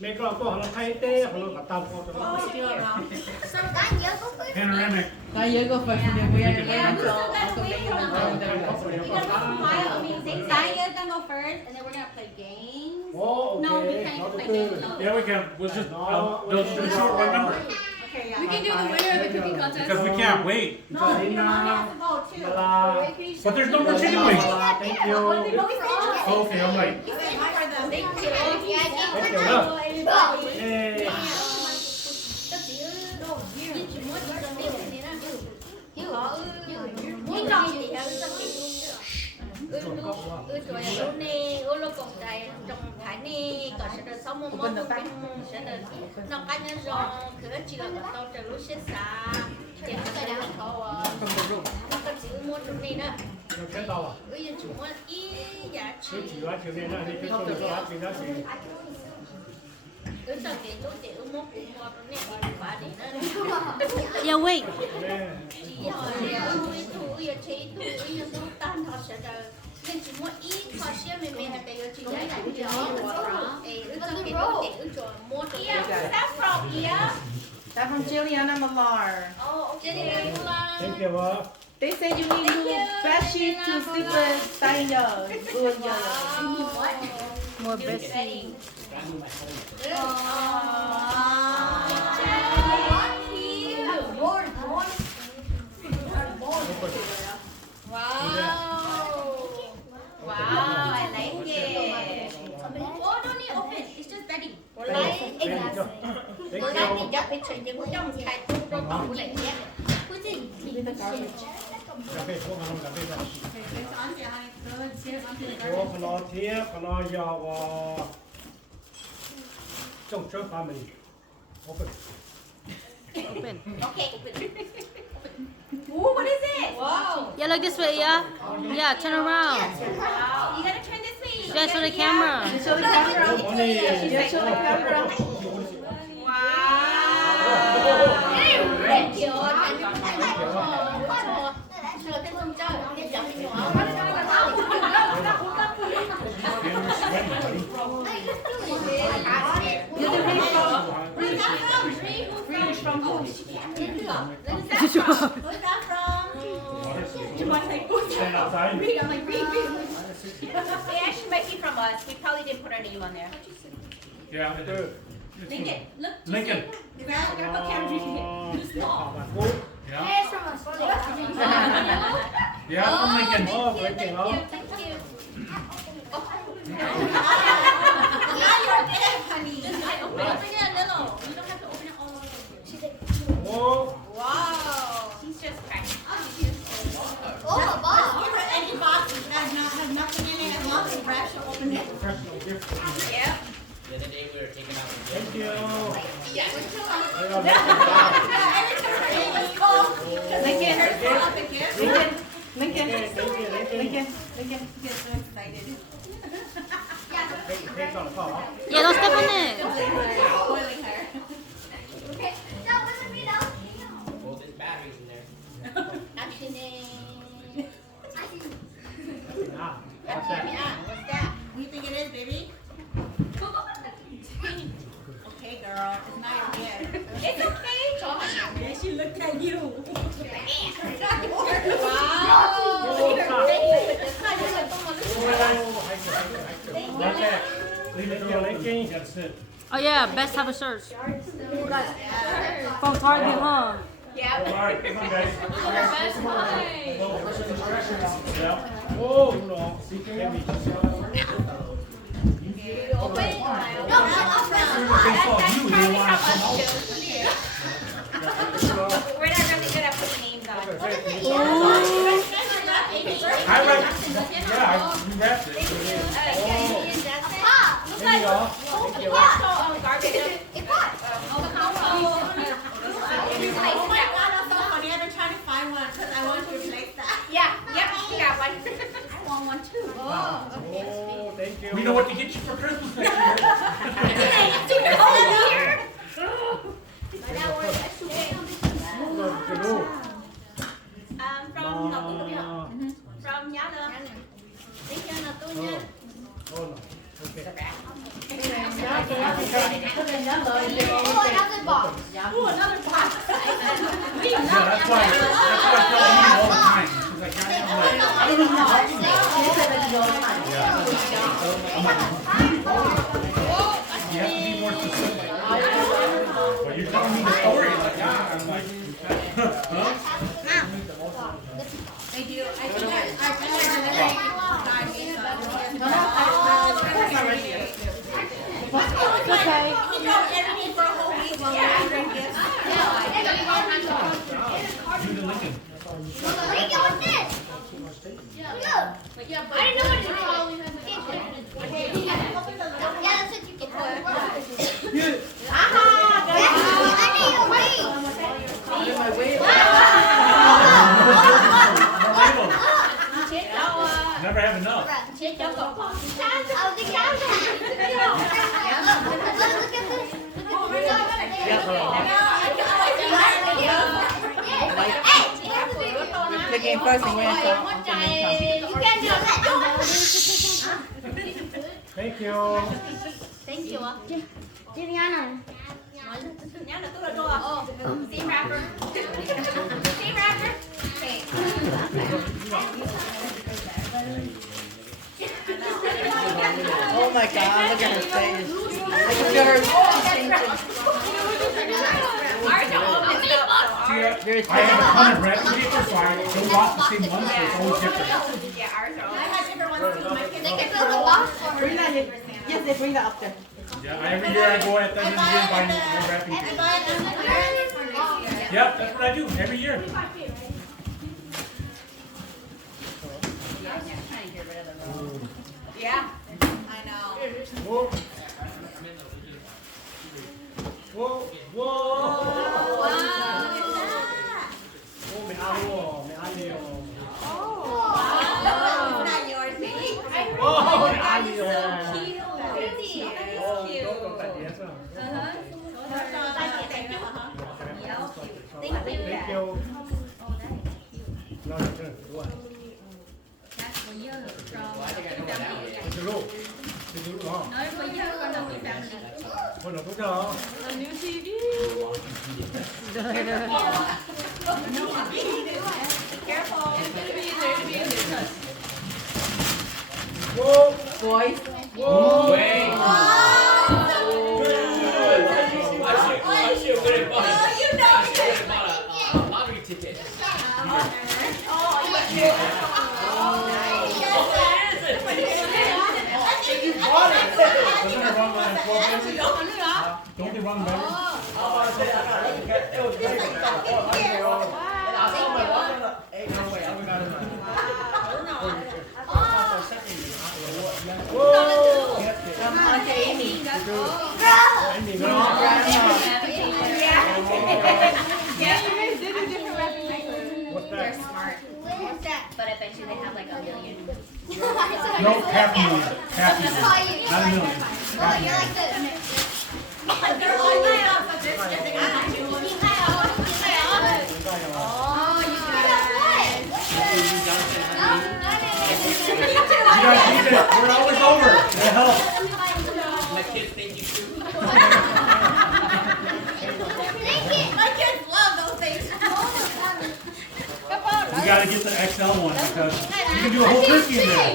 mấy cái to họ thay tê họ nó tao có cho nó Panoramic. Now you go first and then we're Yeah, we still gotta wait for them. Zaya gonna go first, and then we're gonna play games. oh No, we okay can't nó play từ games alone. Yeah, we can. We'll just they'll just do short one number Okay, yeah. We can do the winner of the cooking contest. because we can't wait. No, your mommy has to go too. But there's no more chicken wings. thank you Okay, I'm right. Thank you. thank you đó ê nó cái tao à cái chỉ là chiều nay nó đi cái số nó chỉ nó chỉ Yeah, wait. That from Jillian and Malar. thank you ạ They said you need to do best sheet to super style yo. More Bessie. Wow, I like it. Oh, don't need open. It's just ready. thank you cà phê thuốc nó cà phê đó thuốc nó thiết nó giàu trong trước family open Open. Okay. Ooh, what is it? Whoa. Yeah, look this way, yeah? Yeah, turn around. Wow. You gotta turn this way. Yeah, show the camera. Show the camera. money Yeah, show the camera. Wow. Thank you. You're the reach from who? Who's that from? stand outside Read. I'm like, read. It actually might be from us. We probably didn't put our name on there. Yeah, I do. Lincoln. Look. Lincoln. Yeah. It's from us. Yeah, from Lincoln. oh Lincoln đó Thank you. Now you're dead, honey. Open it a little. You don't have to open it all the way. oh Wow. She's just cracking. Oh, Bob. Any box that has nothing in it, as long as it's fresh, open it. professional gift Yeah. The other day we were taking out the thank you Yeah. Lincoln. thank you Lincoln. Get so excited. thế còn có Yeah, don't step on it. Spoiling her. Okay, that wasn't me, that was me. well, there's batteries in there. Action. à What's that? What do you think it is, baby? Okay, girl. It's not your gift. It's okay. Yeah, she looked at you. That's it. Oh yeah, best type of shirts. From Target, huh? Yeah. Alright, come on guys. Best time. Yeah. Oh no, heavy. Open. No, I'll press the We're not really good at putting names on. I wrapped it. Thank you all. Thank you. Oh my god, that's so funny. I've been trying to find one because I want to replace that. Yeah, yep, we got one. I want one too. Oh, Oh, thank you. We know what to get you for Christmas next year. From Nhada. Thank you, Natunya. Oh no. Okay. Anyway, another box. Ooh, another box. Yeah, that's why I tell him all the time. She's like, I'm like, I don't know how to do that. You have to be more specific. But you're telling me the story, like, yeah, I'm like, huh? They do. I think I Okay. He goes every day for a whole week while we're ordering gifts. Judah Lincoln. Lincoln, what's this? Look. I didn't know what it was. Yeah, that's what you get for. I need a ring. Never have enough. Look at this. The game first and win. You can't do that. Thank you. Thank you. Seam wrapper. Seam wrapper. Okay. Oh my God, look at her face. I can feel her. I have a ton of red paper, so I don't watch the same ones, so it's always different. Yeah, ours are all. I had different ones too. My kids They can build a box for Bring that in. Yes, they bring that up there. Yeah, every year I go at the end of the year buying more wrapping paper. Yep, that's what I do every year. Yeah. I know. Whoa. Whoa. Whoa. Oh, me algo. It's not yours, baby. Oh, me algo. Thank you. No, no, no. That's for you from I think I know what that is. Cái lô. Cái lô đó. No, for you from the whole family. Con nó tốt đó. A new TV. Careful. Whoa. Boys. Whoa. Wait. I should have bought a lottery ticket. Doesn't it run like 12 minutes? Don't they run better? From Auntie Amy. Anh mình nó. What's that? Smart. What's that? But I bet you they have like a million. No, half million. Half million. Not a million. Oh, you're like this. They're all way off of this. Just like, Oh, you got what? You guys need it. We're always over. It helps. My kids think you too. my kids love those things. You gotta get the XL one because you can do a whole turkey in there.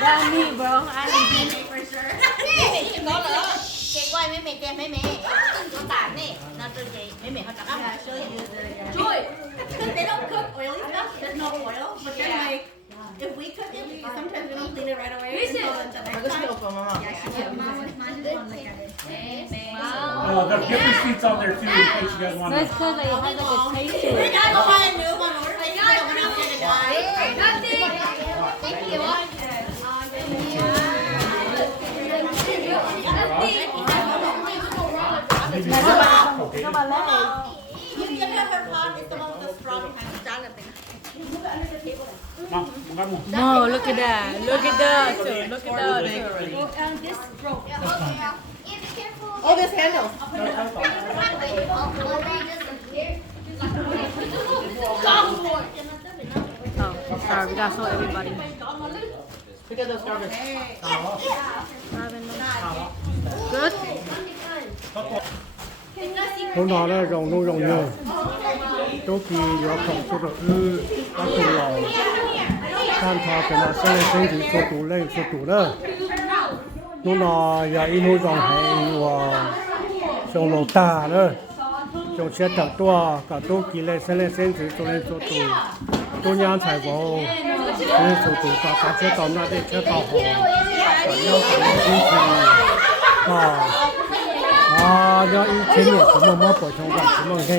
Not me, bro. I didn't. For sure. Yeah, she'll use it. Joy. Because they don't cook oily stuff. There's no oil. But then like, if we cook it, sometimes we don't clean it right away. Listen. So then the I'm next just time. gonna open my Yeah, she will. Oh, the different seats on there too in case you guys want That's to. because it has like a taste to We it. gotta go buy a new one. We're like, I don't want to die. Thank you. Maybe okay. No, my leg. You can have her pot. It's the one with the straw behind the jar thing. Move it under the table. Mom, vamos. No, look at that. Look at that. Too. Look at that. Too. This rope. Oh, this handle. Oh, sorry. We gotta show everybody. Look at those garbage. Good. 好拿咧用都用嘅，都見有學做到打到來，看他跟他生嚟生去做到咧做到啦，都拿有一路用係話上路大啦，用車特多，個都見咧生嚟生去做嚟做到，都啱財務，咧做到個架車到那啲車到好，要咁樣啊。啊，要1000年什麼冇補充的，什麼嘅。